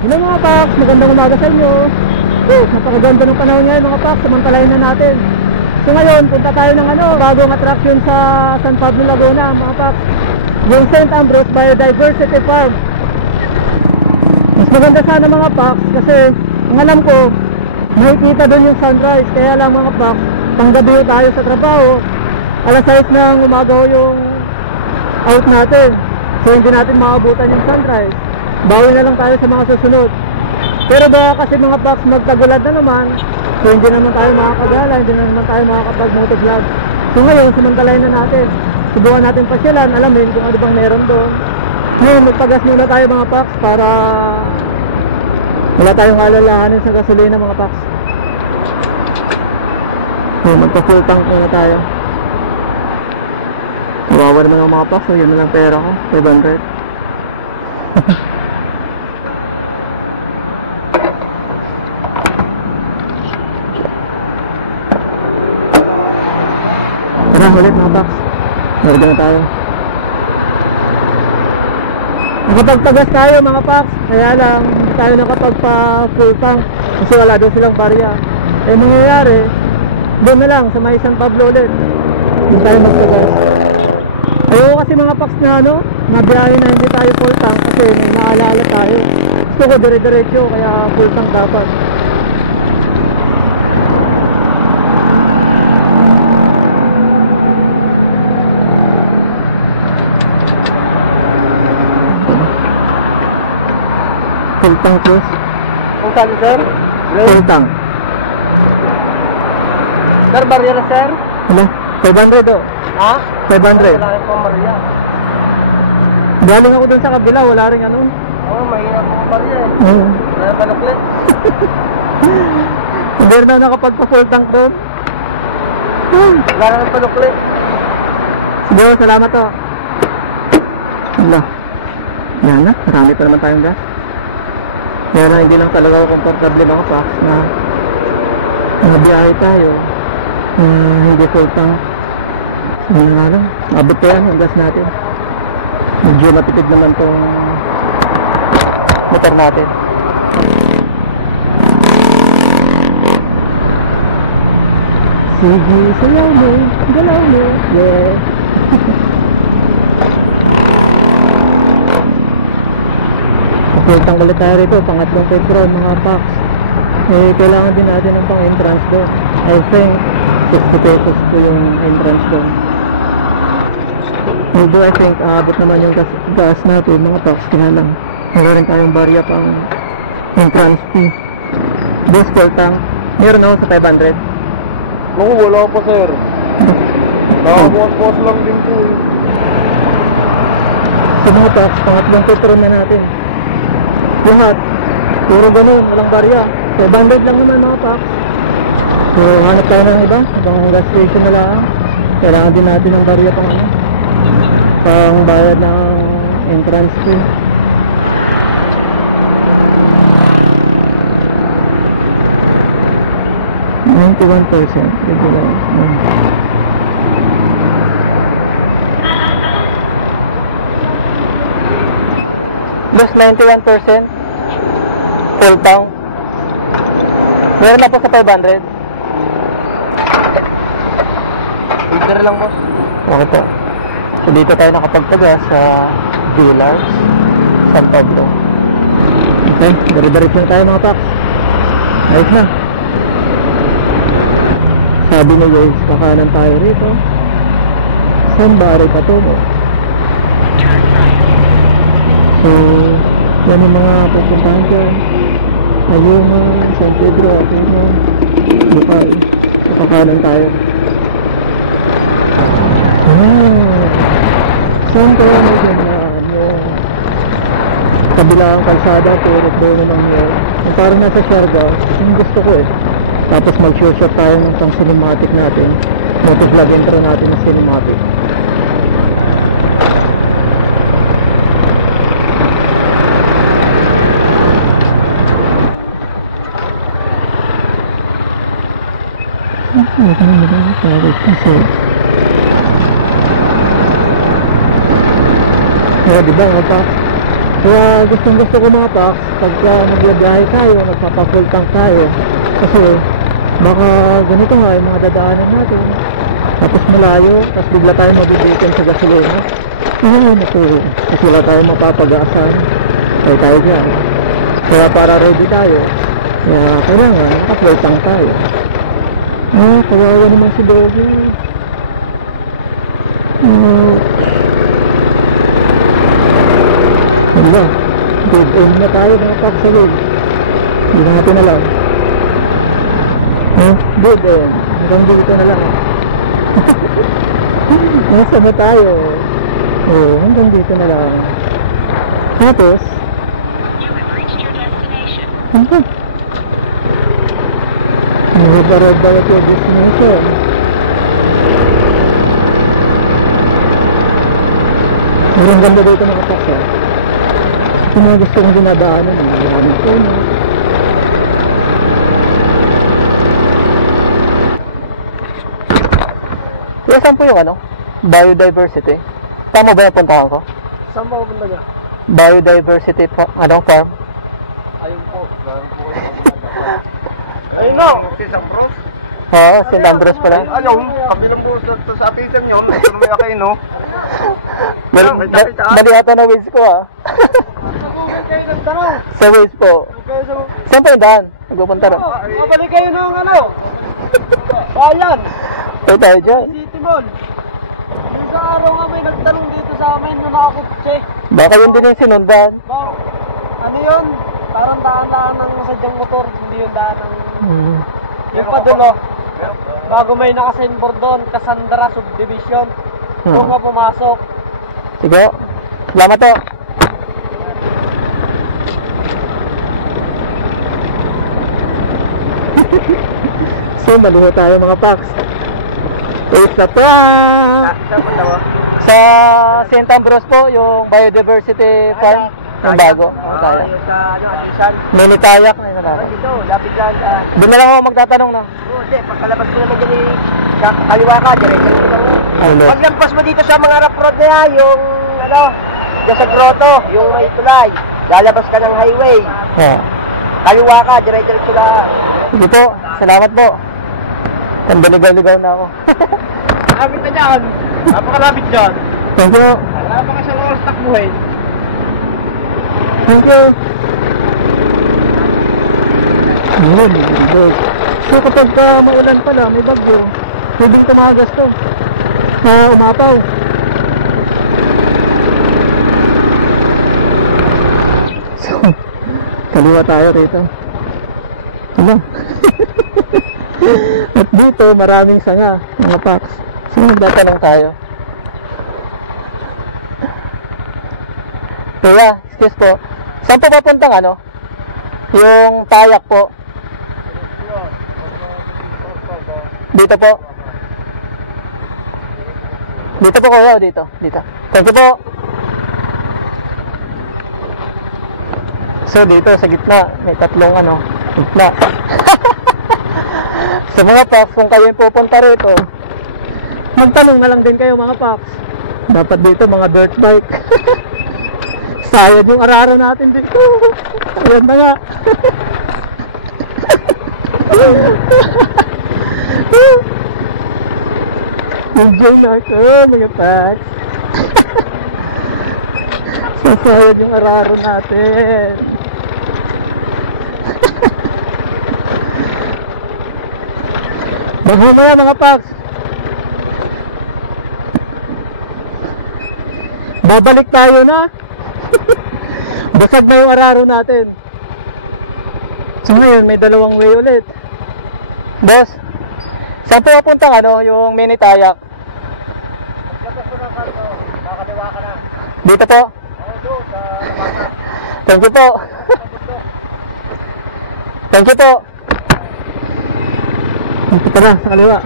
Hello mga Pax, magandang umaga sa inyo. Napakaganda ng panahon ngayon mga Pax, samantalahin na natin. So ngayon, punta tayo ng bagong attraction sa San Pablo, Laguna mga Pax. Yung St. Ambrose Biodiversity Farm. Mas maganda sana mga Pax kasi ang alam ko, makikita doon yung sunrise. Kaya lang mga Pax, panggabi tayo sa trabaho. Alas 6 ng umaga yung out natin. So hindi natin maabutan yung sunrise. Bawi na lang tayo sa mga susunod. Pero baka kasi mga Pax magtagulad na naman, so hindi naman tayo makakagala, hindi naman tayo makakapag-motovlog. So ngayon, samantalahin na natin. Subukan natin pasyalan, alamin kung ano bang meron doon. Ngayon, magpagas muna tayo mga Pax para wala tayong alalahanin sa gasolina mga Pax. So magpa-full tank muna tayo. Kawawa naman ang mga Pax, so yun na lang pera ko, 500. Tara ulit mga Pax, narga na tayo. Nakapagpagas tayo mga Pax, kaya lang hindi tayo nakapagpa-full tank kasi wala daw silang barya. Eh mangyayari, doon na lang sa may San Pablo ulit, hindi tayo magpagas. Ayoko kasi mga Pax na nabiyahe na hindi tayo full tank kasi may naalala tayo. Gusto ko dire-diretso, kaya full tank dapat. Full tank please. Kung saan sir? Full tank. Sir, barya na sir? Ano? 500 oh. Ha? 500. Wala rin pong barya. Galing ako dun sa kabila, wala rin Oo, mahirap pong barya eh. Wala panuklit. Hindi na nakapagpa-full tank doon. Wala rin panuklit. Sige, salamat oh. Wala. Yan na, marami pa naman tayong gas. Yan na, hindi lang talaga komportable mga Pax na nabiyahe tayo. Hindi full tank. Ano nga lang, abot pa yan ang gas natin. Medyo matipid naman tong motor natin. Sige, sayaw mo, galaw mo, yeah. Pagpultang ulit tayo rito, pangatlong petrol mga Pax. Eh, kailangan din natin ng pang entrance doon. I think 60 pesos po yung entrance doon. Although I think aabot naman yung gas natin mga Pax, kaya lang meron rin tayong barya pang entrance fee. This full tank meron ako sa 500. Naku, wala pa sir. Nakabukas lang din po eh. So mga Pax, pangatlong petrol na natin. Lahat puro ganun, walang barya. 500 lang naman mga Pax. So hanap tayo ng iba, ibang gas station na lang. Kailangan din natin ng barya pang pang bayad ng entrance fee. %91. Plus 91% full tank. Meron na po sa 500. Filter lang boss. Okay po. So dito tayo nakapagpagas sa Vilars, San Pablo. Okay, dari-diretso na tayo mga Pax. Ayos na. Sabi ni guys, kakanan tayo rito. San Barry Patomo. So, yan yung mga pupuntahan dyan. Ayuma, San Pedro, Aquino, Bukay. So, kakanan tayo. Saan kaya may ganyan yung kabilang kalsada, puro ng yun. Yung parang nasa Siargao, yung gusto ko eh. Tapos mag-shot tayo ng pang cinematic natin. Motovlog intro natin ng cinematic. Kaya diba, Pax? Kaya gustong gusto ko mga paks, pagka magbiyahe tayo, magpapafull tank tayo. Kasi baka ganito nga yung mga dadaanan natin. Tapos malayo, tapos bigla tayo mabibitin sa gasolina. Kasi wala tayo mapapag-aasan. Kaya tayo dyan. Kaya para ready tayo, kaya kailangan naka-full tank tayo. Kawawa naman si Doggy. Wala, good aim na tayo mga paks sa loob. Hindi na natin alam. Good aim, hanggang dito na lang. Nasa na tayo? Hanggang dito na lang. Tapos Nag-arrive tayo to destination. Ang ganda dito mga paks. Ito mga gusto kong dinadaanan. Maraming puno. Saan po yung ano? Biodiversity? Tama ba yung puntahan ko? Saan ba pupunta niya? Biodiversity farm? Ayun po. Ayun no! St. Ambrose? Oo, St. Ambrose pala. Ayun, kabilang po sa apisan niyo. Ito may akay no? Mali ata na ways ko ah. Nagugol kayo ng tanong. Sa ways po. Saan po yung daan? Nagpupunta na. Mabalik kayo ng ano? Bayan! Pwede tayo dyan. City Mall. Yung sa araw nga may nagtanong dito sa amin na nakakutse. Baka yun din yung sinundan. Ano yun? Parang daan-daan ng sadyang motor. Hindi yung daan ng... Yung padulo. Bago may naka-signboard doon, Cassandra Subdivision. Doon ka pumasok. Sige. Salamat to. So, maliho tayo mga paks. Wait na to ah! Saan punta mo? Sa St. Ambrose po, yung Biodiversity Park. Yung bago. Tayo. Yung sa ano, Alisan. Minitayak na yun na. Dito, lapit lang sa... Doon na lang ako magtatanong na. Hindi, pagkalabas mo naman dyan kaliwa ka, diretso mo lang. Ano? Paglampas mo dito sa mga rough road na yan, yung ano, dyan sa grotto, yung may tulay. Lalabas ka ng highway. Kaliwa ka, diretso lang. Sige po, salamat po. Ligaw-ligaw na ako. Malapit na dyan. Napakalapit dyan. Thank you. Wala pa ka sa oras takbuhin. Thank you. Ayun, good. So kapag maulan pala, may bagyo, pwedeng tumagas to. Umapaw. So, kaliwa tayo rito. Ano? At dito, maraming sanga, mga paks. So, magtatanong tayo. Kuya, excuse po. Saan po papuntang ano? Yung tayak po. Dito po. Dito po kuya o dito? Dito. Thank you po. So dito sa gitna, may tatlong ano, gitna. Sa mga paks, kung kayo pupunta rito, magtanong na lang din kayo mga paks. Dapat dito mga dirt bike. Sayad yung araro natin dito. Ayan na nga. Enjoy na ako mga paks. Sayad yung araro natin. Bago ka na mga paks. Babalik tayo na. Basag na yung araro natin. So ngayon may dalawang way ulit. Boss, saan po papuntang ano, yung mini tayak? Labas mo ng kanto, nakakaliwa ka na. Dito po? Oo, doon, sa labasan. Thank you po. Thank you po. Dito pala, sa kaliwa.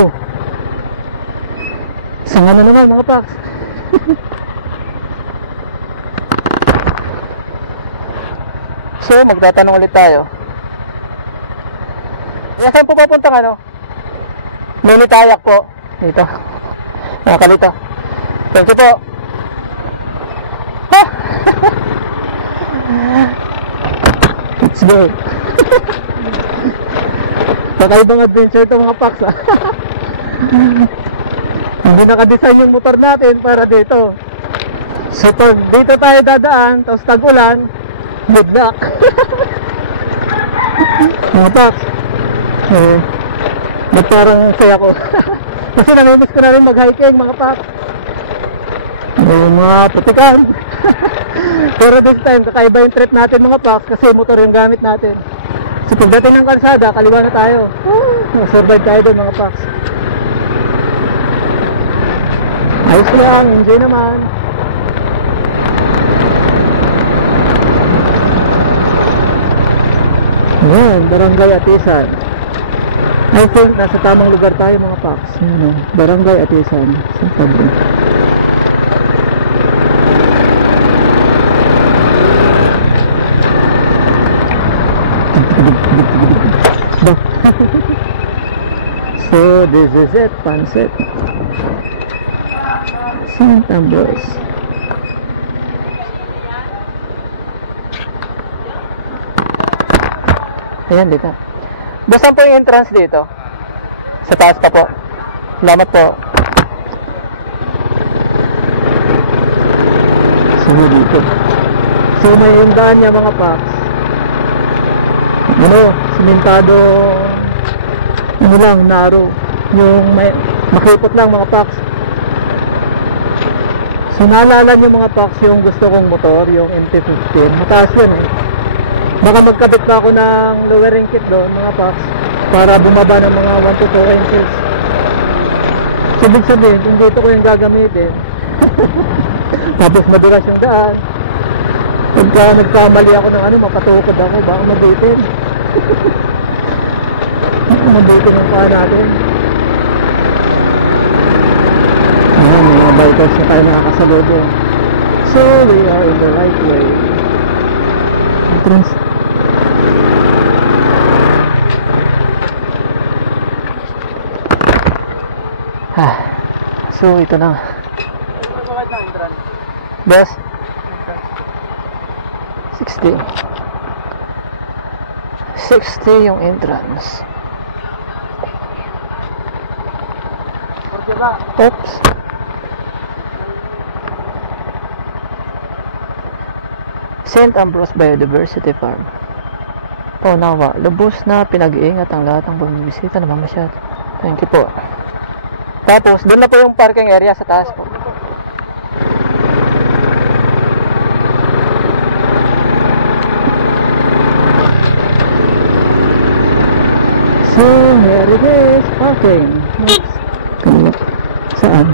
Oh. Sanga na naman mga paks. So, magtatanong ulit tayo. Saan po papuntang ano? Mini tayak po. Dito. Nakakalito. Thank you po. Let's go. Kakaibang adventure ito mga Pax. Hindi nakadesign yung motor natin para dito. So pag dito tayo dadaan, tapos tag-ulan, good luck. Mga Pax, ba't parang saya ko? Kasi namimiss ko na rin mag-hiking mga Pax. May mga putikan. Pero this time, kakaiba yung trip natin mga Pax, kasi motor yung gamit natin. So pagdating ng kalsada, kaliwa na tayo. Survive tayo doon mga Pax. Ayos lang, enjoy naman. Ayan, Barangay Atisan. I think nasa tamang lugar tayo mga Pax. Ayan, Barangay Atisan. Sa tabi. So this is it, Pansit St. Ambrose. Ayan dito. Basta po yung entrance dito. Sa taas pa po. Salamat po. So dito. So may indaan niya mga Pax. Simentado, lang, narrow. Yung may, makipot lang mga Pax. So naalala niyo mga Pax yung gusto kong motor, yung MT-15. Mataas yun eh. Baka magkabit pa ako ng lowering kit doon mga Pax, para bumaba ng mga 1 to 2 inches. So ibig sabihin, kung dito ko yung gagamitin, tapos madulas yung daan, pagka nagkamali ako ng mapatukod ako, baka mabitin. Mabitin ang paa natin. Ayan, may mga bikers na tayo nakakasalubo. So we are in the right way. Entrance. So ito na. Best 60 yung entrance. Oops. St. Ambrose Biodiversity Farm. Nawa, lubos na pinag-iingat ang lahat ng bumibisita na mamasyat. Thank you po. Tapos, doon na po yung parking area sa taas po. So, here it is, parking. Oops. Saan?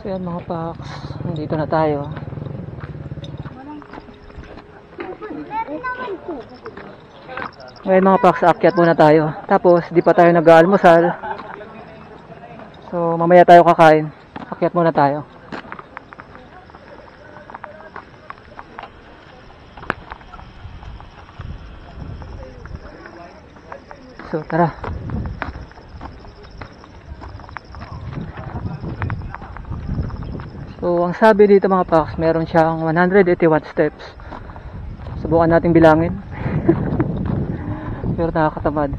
So yan mga Pax, nandito na tayo. Ngayon mga Pax, aakyat muna tayo. Tapos di pa tayo nag-aalmusal. So mamaya tayo kakain. Aakyat muna tayo. So tara. So, ang sabi dito mga Pax, meron siyang 181 steps. Subukan nating bilangin. Pero nakakatamad.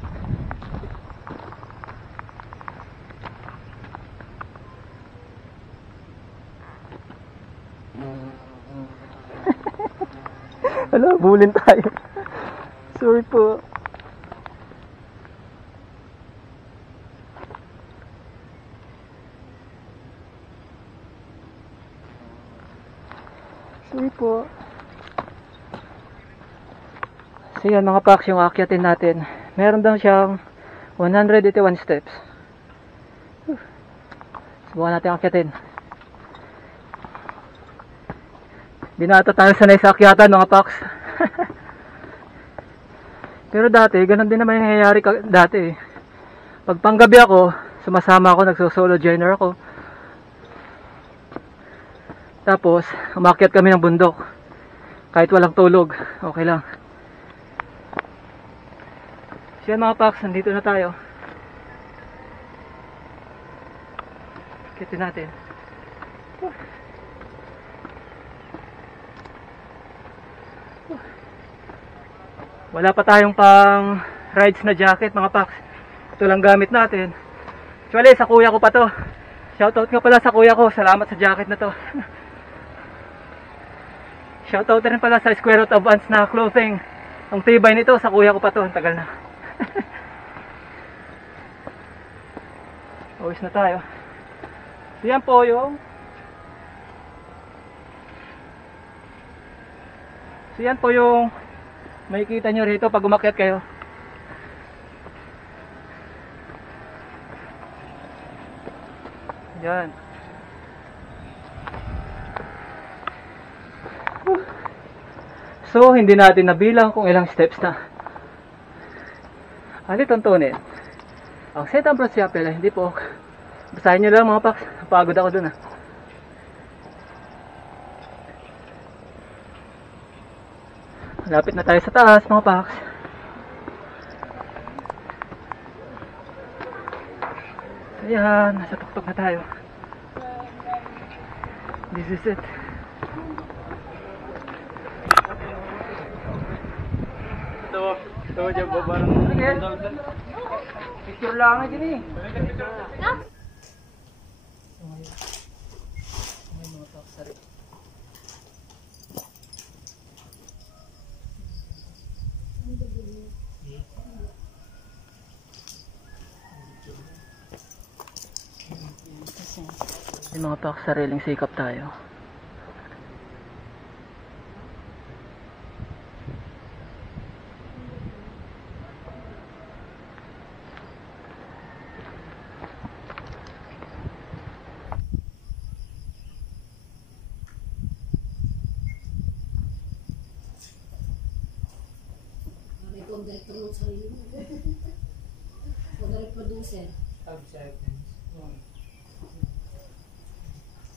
Hala, bulin tayo. Sorry po. Sorry po. So yan mga Pax, yung aakyatin natin. Meron daw siyang 181 steps. Subukan natin aakyatin. Di na ata tayo sanay sa akyatan mga Pax. Pero dati, ganun din naman yung nangyayari dati. Pag panggabi ako, sumasama ako, nagso-solo joiner ako. Tapos, umakyat kami ng bundok. Kahit walang tulog, okay lang. So yan mga paks, nandito na tayo. Kitin natin. Wala pa tayong pang rides na jacket mga paks. Ito lang gamit natin. Actually sa kuya ko pa to. Shoutout nga pala sa kuya ko. Salamat sa jacket na to. Shoutout rin pala sa Square Root of Ants na clothing. Ang tibay nito sa kuya ko pa to. Ang tagal na. Uwis na tayo. So yan po yung makikita nyo rito pag umakyat kayo. Yan. So hindi natin nabilang kung ilang steps na. Ano tuntunin? Ang St. Ambrose Chapel hindi po. Basahin nyo lang mga paks. Napagod ako dun Lapit na tayo sa taas mga paks. Ayan, nasa tuktok na tayo. This is it. Ito dyan ba barang picture lang dyan eh. May mga paksari. May mga paksariling sikap tayo. Kung director ng sarili mo. Kung producer.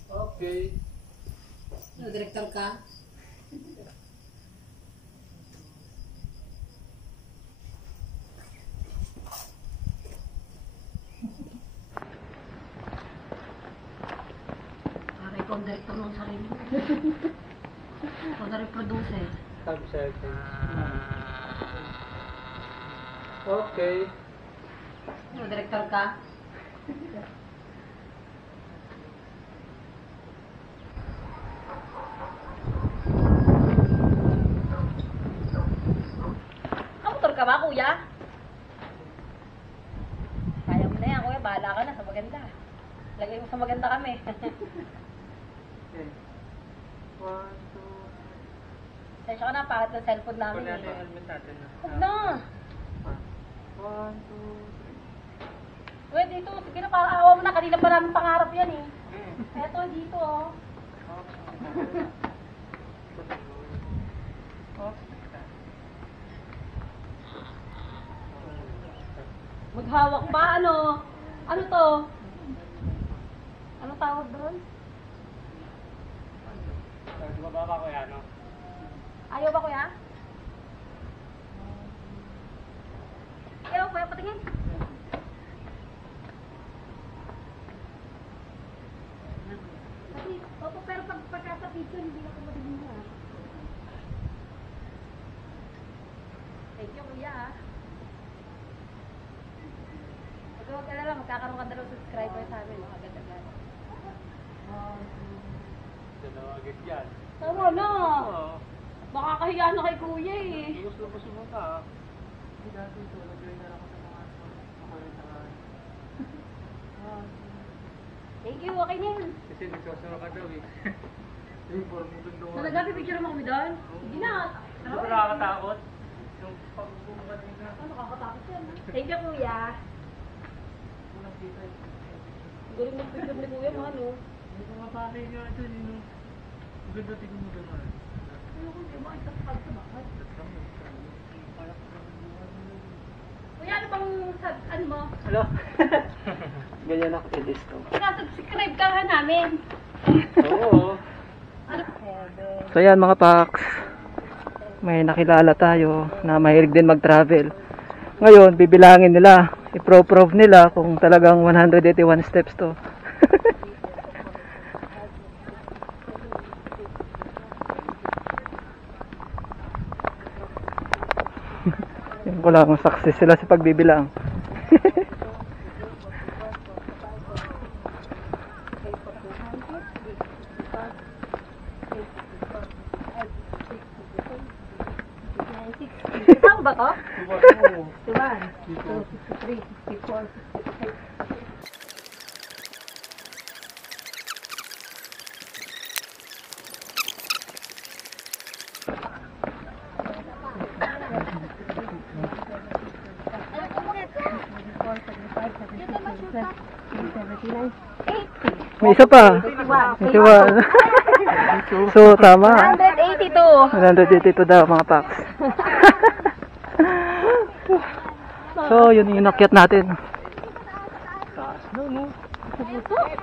Okay. Director ka? Pare kung director ng sarili mo. Kung producer. Okay. Director ka? Motor ka ba, kuya? Kaya mo na yan, kuya. Bahala ka na sa maganda. Lagay mo sa maganda kami. Okay. 1, 2. Sensya ka na, pangat ng cellphone namin. Kung natin yung helmet natin. Huwag na. 1, 2, 3. Uy, dito. Sige na, parang awa mo na. Kanina pa namin pangarap yan eh. Eto, dito oh. Maghawak pa, ano? Ano to? Ano tawag doon? Baba ko yan, no? Ayaw ba, kuya? Ayaw, kuya, patingin. Opo, pero pagka sa picture, hindi na ko matigin na. Thank you, kuya. Huwag ka na lang, magkakaroon ka dalawang subscriber sa amin. Agad-agad. Agad yan. Tama na. Baka kahiya na kay kuya eh. Gusto mo ka. Hindi dati ito, nag-join na ako sa mga Thank you, okay na yun. Kasi nagsasawa ka daw eh. Yung form mo doon. Talaga, pipicture mo kami doon? Sige na. Hindi ba nakakatakot? Yung pag-bubukan nila. Nakakatakot yan. Thank you, kuya. Unang kita eh. Galing mag-picture ni kuya mo, ano? May mga bagay nga dyan eh. Ang ganda tingin mo gano'n. Ano kung di ba ay kapag sa bakit? Kuya, ano bang ano mo? Hello? Ganyan ako i-list ko. Subscribe ka nga namin. Oo. Ano? So yan mga paks. May nakilala tayo na mahilig din mag-travel. Ngayon, bibilangin nila. I-prove nila kung talagang 181 steps to. Yan ko lang, success sila sa pagbibilang. Saan ba to? 51, 52, 53, 54, 55. May isa pa. Ito ba? So, tama. 182. 182 daw mga paks. So, yun yung inakyat natin.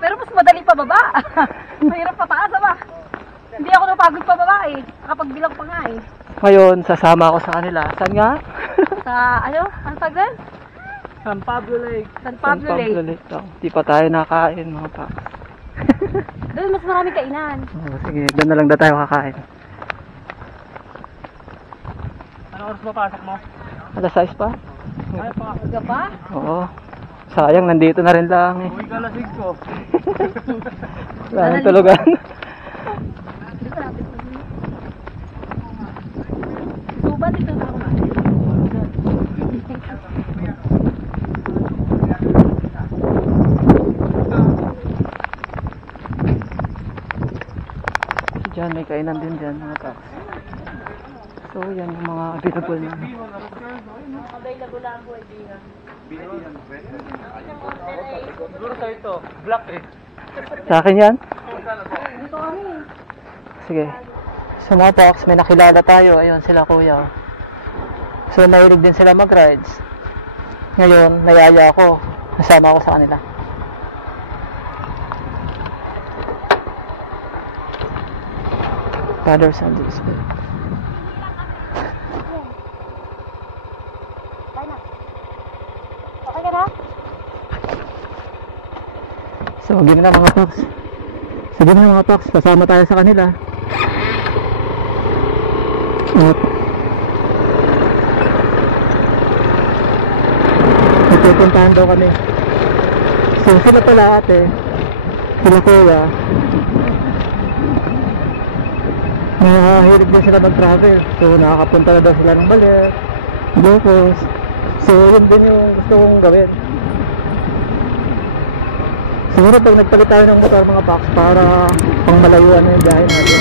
Pero mas madali pa baba. Mahirap pataas ba? Hindi ako napagod pa baba eh. Nakapagbilang pa nga eh. Ngayon, sasama ako sa kanila. Saan nga? Sa ano? Ang tag doon? San Pablo Lake. San Pablo Lake. Di pa tayo nakain mga paks. Doon mas maraming kainan. Oh, sige, doon na lang na tayo kakain. Ano oras papasok mo? Alas 6 pa? Ay pa. Aga pa? Oo. Sayang, nandito na rin lang eh. Uwi ka lasig ko. Wala nang tulugan. Suba dito na ako. Diyan, may kainan din dyan mga paks. So, yan yung mga available na. Siguro sa ito. Black eh. Sa akin yan? Sige. So mga paks, may nakilala tayo. Ayun sila kuya. So, nahilig din sila mag-rides. Ngayon, nayaya ako. Nasama ako sa kanila. Father, Son, and Spirit. Okay ka na? So, sige na mga paks. Sige na mga paks, kasama tayo sa kanila. At pupuntahan daw kami. So, sila pala ate. Sila kuya. Mahilig din sila mag-travel. So, nakakapunta na daw sila ng Baler, Ilocos. So, yun din yung gusto kong gawin. Siguro pag nagpalit tayo ng motor mga paks para pang malayuan na yung biyahe natin.